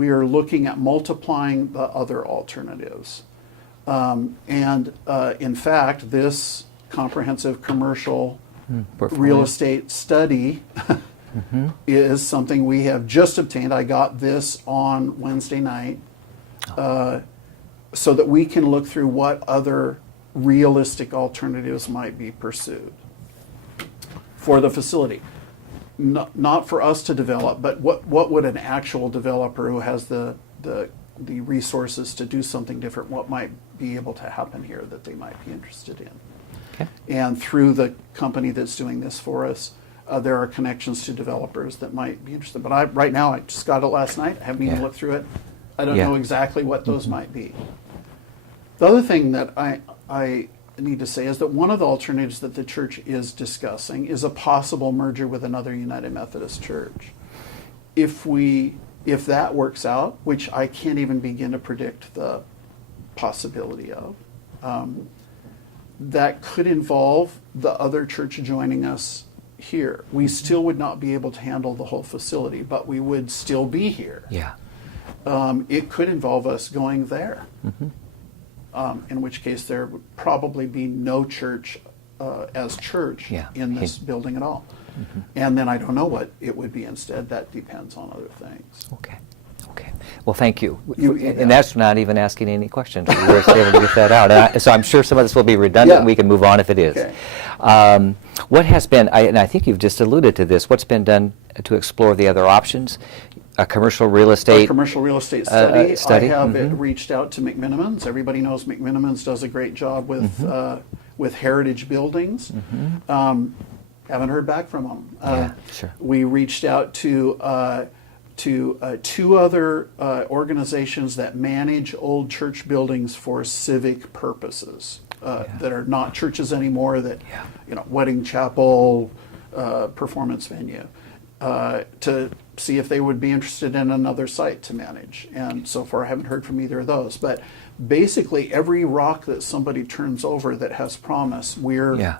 We are looking at multiplying the other alternatives. In fact, this comprehensive commercial real estate study is something we have just obtained. I got this on Wednesday night so that we can look through what other realistic alternatives might be pursued for the facility. Not for us to develop, but what would an actual developer who has the resources to do something different, what might be able to happen here that they might be interested in. Okay. And through the company that's doing this for us, there are connections to developers that might be interested. But right now, I just got it last night. I haven't even looked through it. I don't know exactly what those might be. The other thing that I need to say is that one of the alternatives that the church is discussing is a possible merger with another United Methodist church. If that works out, which I can't even begin to predict the possibility of, that could involve the other church joining us here. We still would not be able to handle the whole facility, but we would still be here. Yeah. It could involve us going there, in which case there would probably be no church as church in this building at all. And then I don't know what it would be instead. That depends on other things. Okay. Well, thank you. And that's not even asking any questions. We were able to get that out. So I'm sure some of this will be redundant, and we can move on if it is. Okay. What has been, and I think you've just alluded to this, what's been done to explore the other options? A commercial real estate study. I have reached out to McMenamins. Everybody knows McMenamins does a great job with heritage buildings. Haven't heard back from them. Sure. We reached out to two other organizations that manage old church buildings for civic purposes that are not churches anymore. That wedding chapel, performance venue, to see if they would be interested in another site to manage. And so far, I haven't heard from either of those. But basically, every rock that somebody turns over that has promise, we're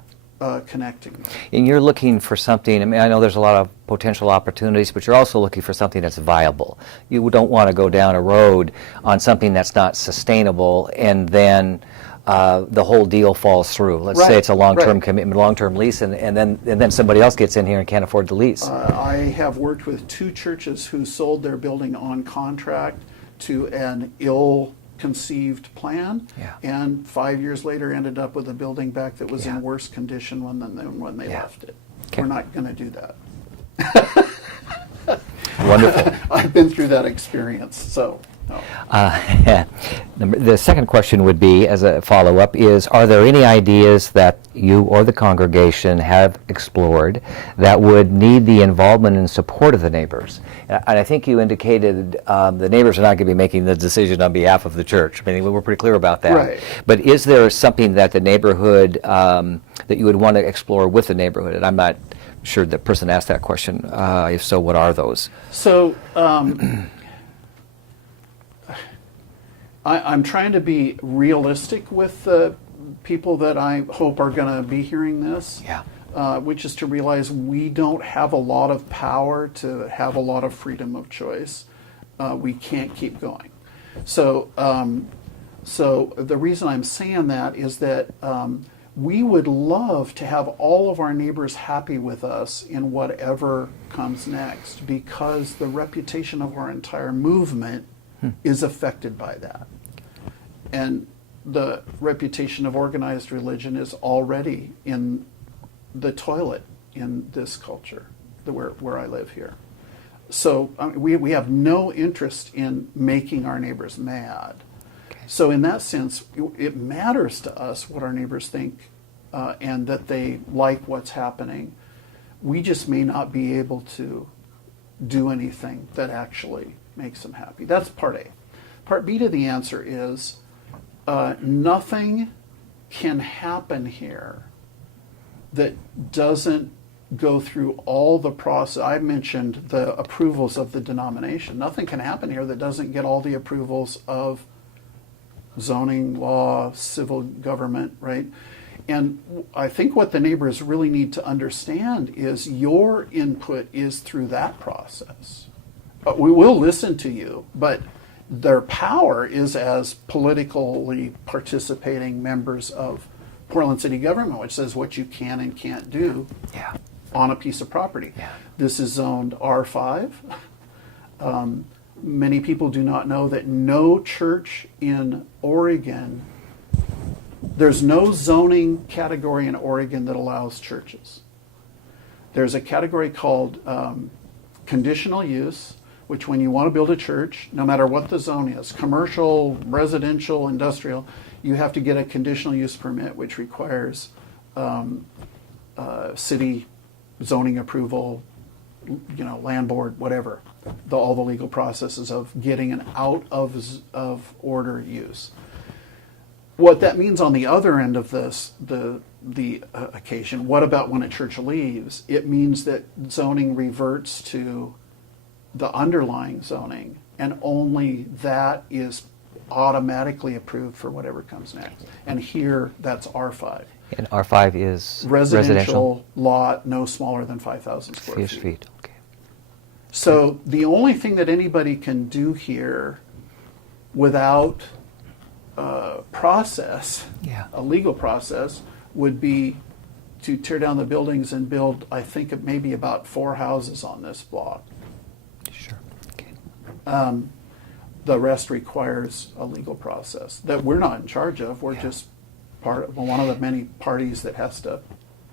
connecting. And you're looking for something, I mean, I know there's a lot of potential opportunities, but you're also looking for something that's viable. You don't want to go down a road on something that's not sustainable and then the whole deal falls through. Let's say it's a long-term commitment, long-term lease, and then somebody else gets in here and can't afford the lease. I have worked with two churches who sold their building on contract to an ill-conceived plan, and 5 years later ended up with a building back that was in worse condition than when they left it. We're not going to do that. Wonderful. I've been through that experience, so. The second question would be, as a follow-up, is are there any ideas that you or the congregation have explored that would need the involvement and support of the neighbors? And I think you indicated the neighbors are not going to be making the decision on behalf of the church. I mean, we're pretty clear about that. Right. But is there something that the neighborhood, that you would want to explore with the neighborhood? And I'm not sure the person asked that question. If so, what are those? So, I'm trying to be realistic with the people that I hope are going to be hearing this, which is to realize we don't have a lot of power to have a lot of freedom of choice. We can't keep going. So the reason I'm saying that is that we would love to have all of our neighbors happy with us in whatever comes next, because the reputation of our entire movement is affected by that. And the reputation of organized religion is already in the toilet in this culture, where I live here. So we have no interest in making our neighbors mad. So in that sense, it matters to us what our neighbors think and that they like what's happening. We just may not be able to do anything that actually makes them happy. That's part A. Part B to the answer is nothing can happen here that doesn't go through all the process. I mentioned the approvals of the denomination. Nothing can happen here that doesn't get all the approvals of zoning, law, civil government, right? And I think what the neighbors really need to understand is your input is through that process. we will listen to you, but their power is as politically participating members of Portland City government, which says what you can and can't do on a piece of property. Yeah. This is zoned R5. Many people do not know that no church in Oregon, there's no zoning category in Oregon that allows churches. There's a category called conditional use, which when you want to build a church, no matter what the zone is, commercial, residential, industrial, you have to get a conditional use permit, which requires city zoning approval, land board, whatever, all the legal processes of getting an out of order use. What that means on the other end of this, the occasion, what about when a church leaves? It means that zoning reverts to the underlying zoning, and only that is automatically approved for whatever comes next. And here, that's R5. And R5 is Residential lot no smaller than 5,000 square feet. Okay. So the only thing that anybody can do here without process, a legal process, would be to tear down the buildings and build, I think, maybe about 4 houses on this block. Sure. Okay. The rest requires a legal process that we're not in charge of. We're just one of the many parties that has to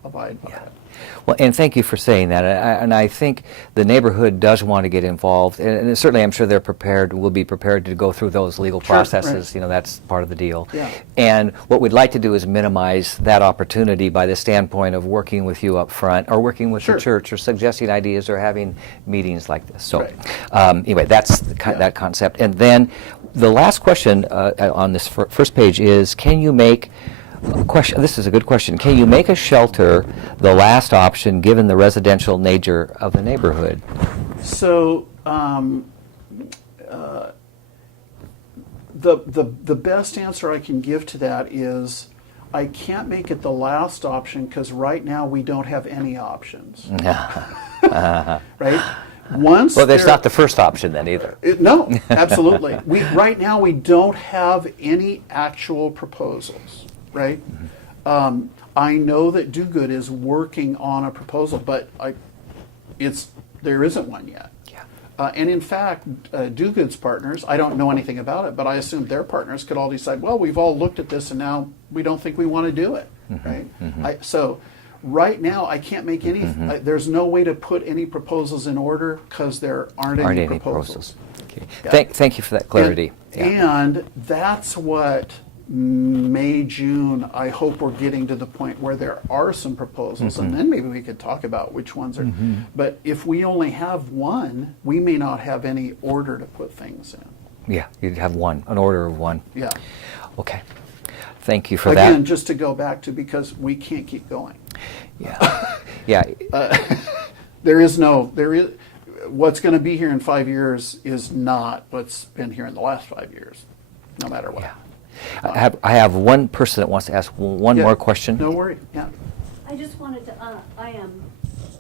abide by it. Well, and thank you for saying that. And I think the neighborhood does want to get involved, and certainly I'm sure they're prepared, will be prepared to go through those legal processes. Right. That's part of the deal. Yeah. And what we'd like to do is minimize that opportunity by the standpoint of working with you up front, or working with the church, or suggesting ideas, or having meetings like this. So anyway, that's that concept. And then the last question on this first page is, can you make this is a good question. Can you make a shelter the last option given the residential nature of the neighborhood? So the best answer I can give to that is I can't make it the last option because right now we don't have any options. Right? Well, that's not the first option then either. No, absolutely. Right now we don't have any actual proposals. Right? I know that Do Good is working on a proposal, but there isn't one yet. Yeah. And in fact, Do Good's partners, I don't know anything about it, but I assume their partners could all decide, well, we've all looked at this and now we don't think we want to do it. Right? Mm-hmm. So right now I can't make any, there's no way to put any proposals in order because there aren't any proposals. Okay. Yeah. Thank you for that clarity. And that's what May, June, I hope we're getting to the point where there are some proposals, and then maybe we could talk about which ones are. But if we only have one, we may not have any order to put things in. Yeah, you'd have an order of one. Yeah. Okay. Thank you for that. Again, just to go back to, because we can't keep going. Yeah. Yeah. What's going to be here in 5 years is not what's been here in the last 5 years, no matter what. Yeah. I have one person that wants to ask one more question. No worry. Yeah. I just wanted to. I am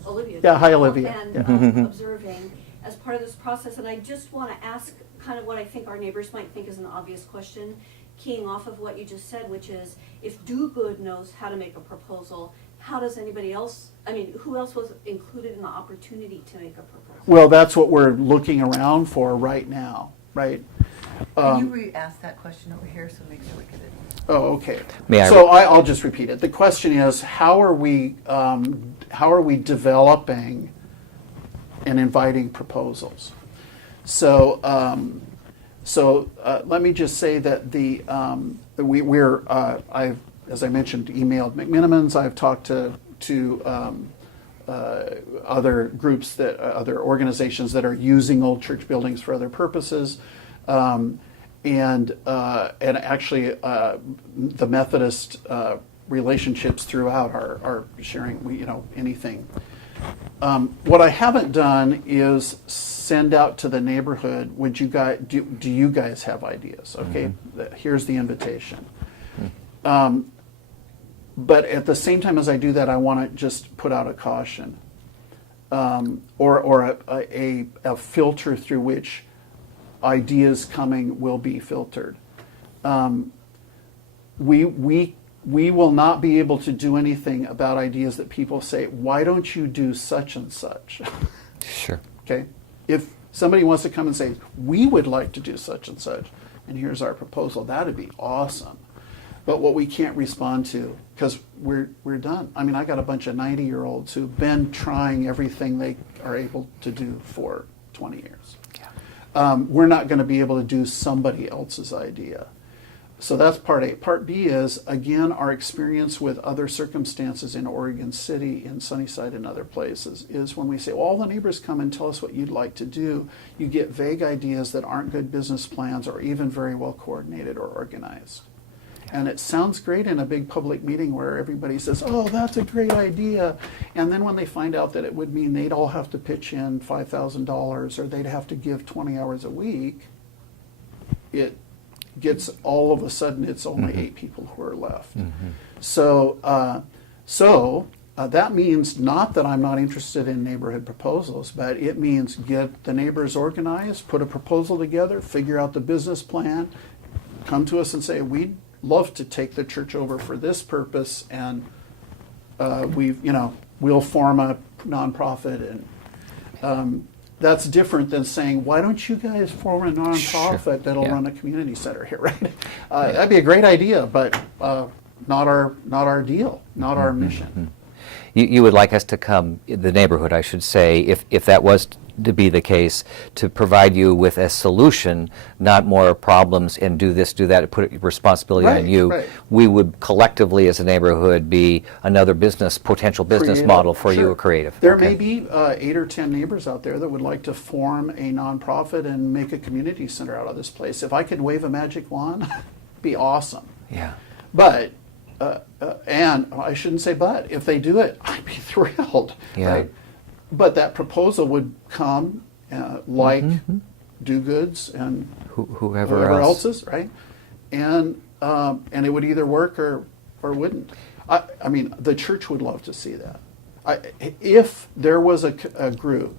Olivia. Yeah. Hi, Olivia. And observing as part of this process, and I just want to ask kind of what I think our neighbors might think is an obvious question, keying off of what you just said, which is if Do Good knows how to make a proposal, how does anybody else? I mean, who else was included in the opportunity to make a proposal? Well, that's what we're looking around for right now, right? Can you re-ask that question over here so make sure we get it? Oh, okay. So I'll just repeat it. The question is, how are we developing and inviting proposals? So let me just say that I've, as I mentioned, emailed McMinimans. I've talked to other groups other organizations that are using old church buildings for other purposes. And actually, the Methodist relationships throughout are sharing, anything. What I haven't done is send out to the neighborhood. Would you guys do you guys have ideas? Okay, here's the invitation. But at the same time as I do that, I want to just put out a caution. or a filter through which ideas coming will be filtered. We will not be able to do anything about ideas that people say, why don't you do such and such? Sure. Okay? If somebody wants to come and say, we would like to do such and such, and here's our proposal, that'd be awesome. But what we can't respond to, because we're done. I mean, I got a bunch of 90-year-olds who've been trying everything they are able to do for 20 years. Yeah. We're not going to be able to do somebody else's idea. So that's part A. Part B is, again, our experience with other circumstances in Oregon City, in Sunnyside, and other places, is when we say, well, all the neighbors come and tell us what you'd like to do, you get vague ideas that aren't good business plans or even very well coordinated or organized. And it sounds great in a big public meeting where everybody says, oh, that's a great idea. And then when they find out that it would mean they'd all have to pitch in $5,000 or they'd have to give 20 hours a week, it gets all of a sudden it's only 8 people who are left. So that means not that I'm not interested in neighborhood proposals, but it means get the neighbors organized, put a proposal together, figure out the business plan, come to us and say, we'd love to take the church over for this purpose, and we'll form a nonprofit, and that's different than saying, why don't you guys form a nonprofit that'll run a community center here, right? That'd be a great idea, but not our deal, not our mission. You would like us to come, the neighborhood, I should say, if that was to be the case, to provide you with a solution, not more problems and do this, do that, put responsibility on you. Right. We would collectively, as a neighborhood, be another potential business model for you, a creative. There may be 8 or 10 neighbors out there that would like to form a nonprofit and make a community center out of this place. If I could wave a magic wand, it'd be awesome. Yeah. But and I shouldn't say but. If they do it, I'd be thrilled. Yeah. Right? But that proposal would come like do-goods and whoever else's, right? And it would either work or wouldn't. I mean, the church would love to see that. If there was a group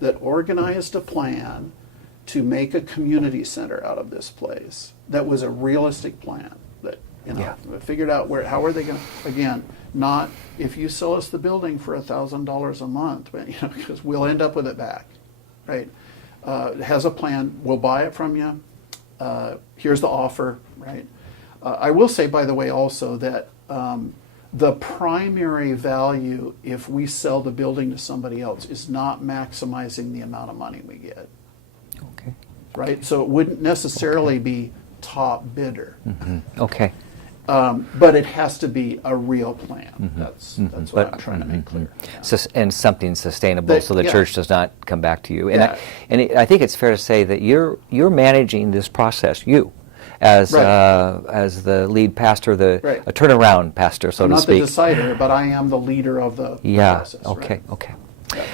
that organized a plan to make a community center out of this place, that was a realistic plan, that figured out how are they going to, again, not if you sell us the building for $1,000 a month, but, because we'll end up with it back, right? It has a plan. We'll buy it from you. Here's the offer, right? I will say, by the way, also that the primary value, if we sell the building to somebody else, is not maximizing the amount of money we get. Okay. Right? So it wouldn't necessarily be top bidder. Okay. But it has to be a real plan. That's what I'm trying to make clear. Yeah. And something sustainable, so the church does not come back to you. And Yeah. I think it's fair to say that you're managing this process, as the lead pastor, a turnaround pastor, so I'm to not speak. the decider, but I am the leader of the process. Okay. Right? Okay. Yeah.